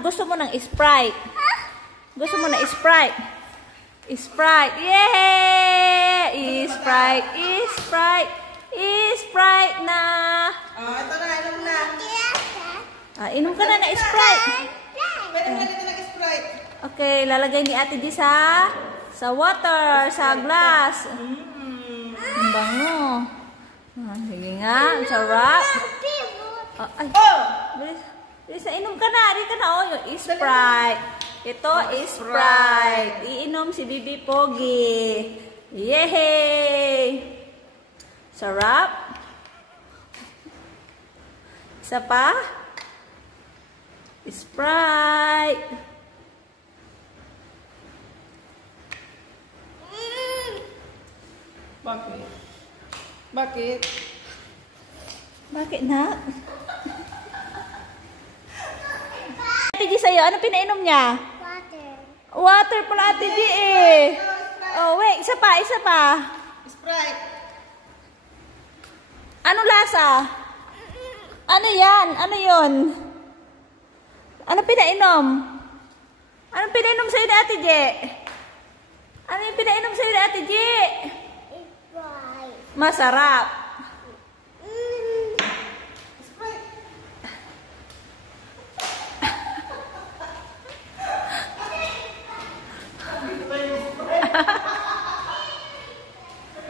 Gusto mo ng Sprite? Gusto mo ng Sprite? Sprite. Yay! Sprite. Sprite. Sprite na. Oh, ito na. Inom na. Inom ka na ng Sprite. Pwede mo na dito ng Sprite. Okay, lalagay ni Ate G sa water, sa glass. Ang bango. Sige nga, ang sarap. Ay. Bilis na, inom ka na. Ari ka na, yung Sprite. Ito is Sprite. Iinom si Bibi Pogi. Yay! Sarap. Isa pa. Sprite. Bakit? Bakit? Bakit na? Ate G sa'yo, ano pinainom niya? Water. Water pala Ate G eh. Oh, wait, isa pa. Sprite. Anong lasa? Ano yan? Ano yun? Ano pinainom? Anong pinainom sa'yo ni Ate G? Ano yung pinainom sa'yo ni Ate G? Sprite. Masarap.